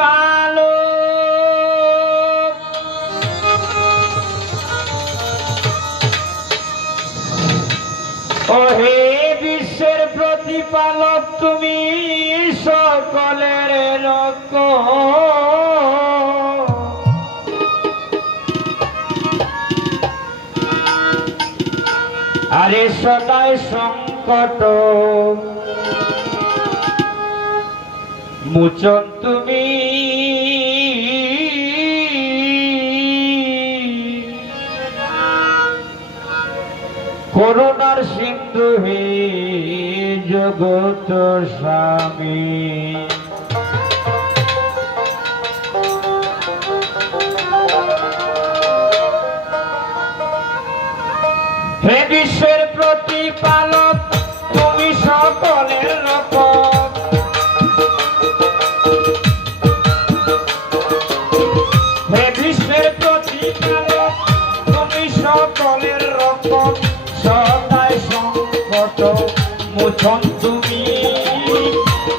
প্রতিপালক ও হে বিশ্বের প্রতিপালক তুমি সকলের রক্ষক আরে সদাই সংকট মোচন তুমি করুণার সিন্ধু হে জগত স্বামী হে বিশ্বের প্রতিপালক তুমি সকলের রক্ষক হে বিশ্বের প্রতিপালক তুমি সকলের রক্ষক সদাই সংকট মোচন তুমি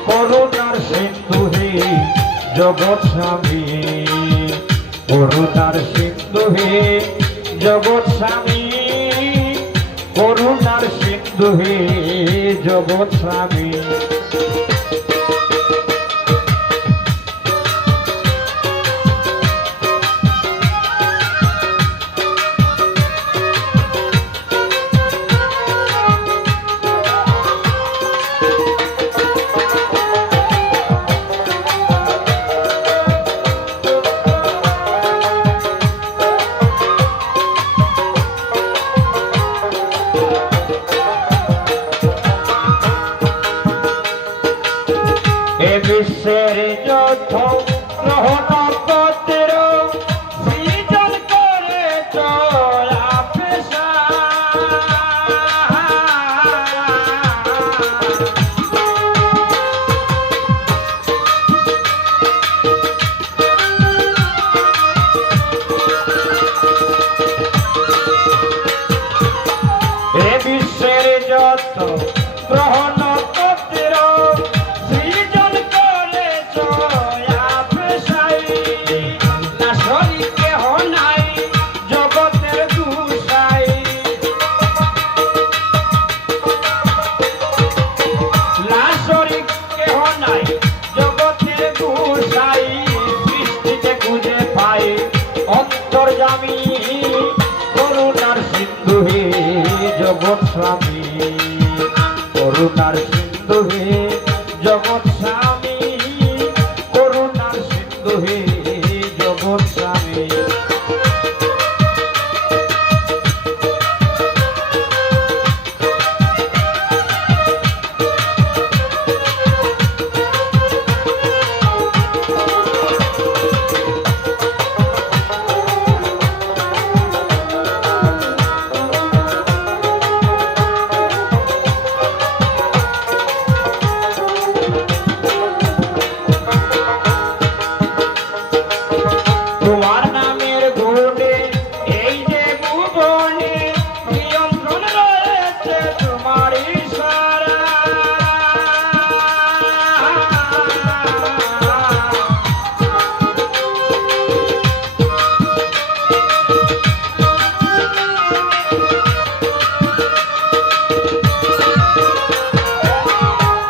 করুণার সিন্ধু হে জগৎ স্বামী করুণার সিন্ধু হে জগৎ স্বামী করুণার সিন্ধু হে জগৎ স্বামী বিশ্বের যত গ্রহ নক্ষত্র সৃজন করেছ আপেশা এ বিশ্বের যত গ্রহ নক্ষত্র অন্তর্যামী করুণার সিন্ধু হে জগৎ স্বামী করুণার সিন্ধু হে জগৎ স্বামী করুণার সিন্ধু হে জগৎ স্বামী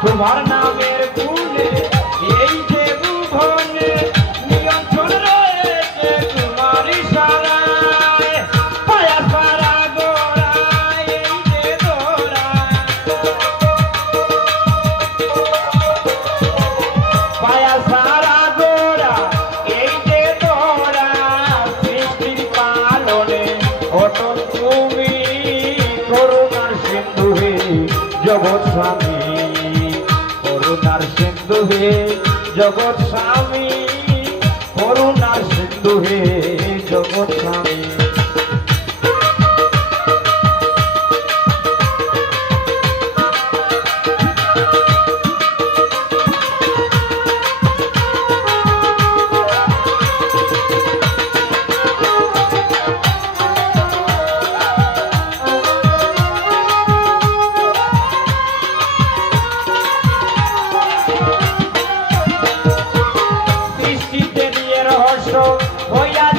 তোমার নামের গুণে এই যে ভুবনে নিয়ন্ত্রণ রয়েছে তোমার ইশারায় পায়া সারা গোড়ায় এই যে দোরা পায়া সারা গোড়া এই যে দোরা সৃষ্টির পালনে অটল তুমি করুণার সিন্ধু হে জগৎ স্বামী করুণার সিন্ধু হে জগৎ স্বামী করুণার সিন্ধু হে জগৎ স্বামী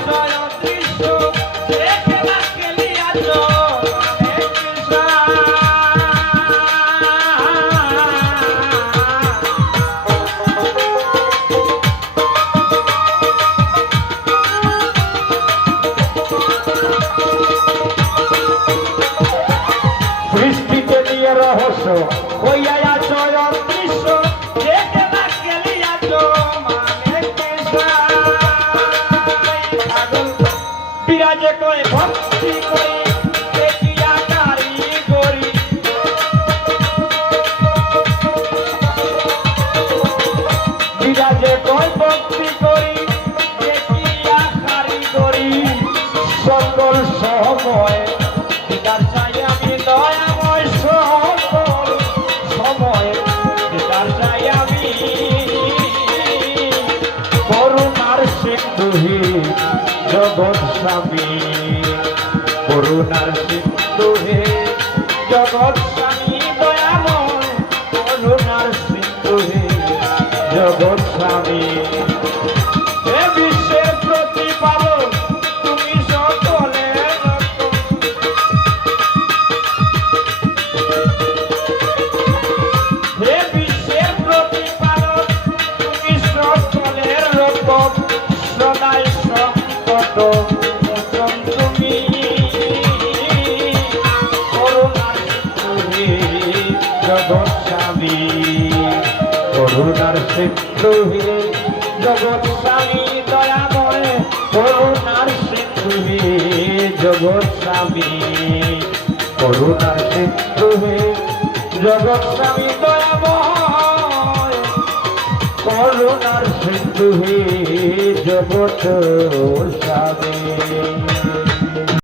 জয় দৃশ্য যে খেলা খেলিয়াছ অনেক কৃষ্ণ। সৃষ্টিতে নিয়ে রহস্য হইয়া জয় দৃশ্য যে খেলা খেলিয়াছ মানে কৃষ্ণ। বিরাজে কয় ভক্তি করি দেখিয়া কারিগরি বিরাজে কয় ভক্তি করি দেখিয়া কারিগরি সকল সময় পিতার চাই আমি দয়াময় সকল সময় পিতার চাই আমি করুণার সিন্ধু হে জগৎ স্বামী করুণার সিন্ধু হে জগৎ স্বামী দয়াময় করুণার সিন্ধু হে জগৎ স্বামী। হে বিশ্বের প্রতিপালক তুমি সকলের রক্ষক। হে বিশ্বের প্রতিপালক তুমি সকলের রক্ষক সদাই সংকট মোচন তুমি করুণার সিন্ধু হে জগৎ স্বামী করুণার সিন্ধু হে জগৎ স্বামী দয়াময় করুণার সিন্ধু হে জগৎ স্বামী করুণার সিন্ধু হে জগৎ স্বামী দয়াময় করুণার সিন্ধু হে জগৎ স্বামী।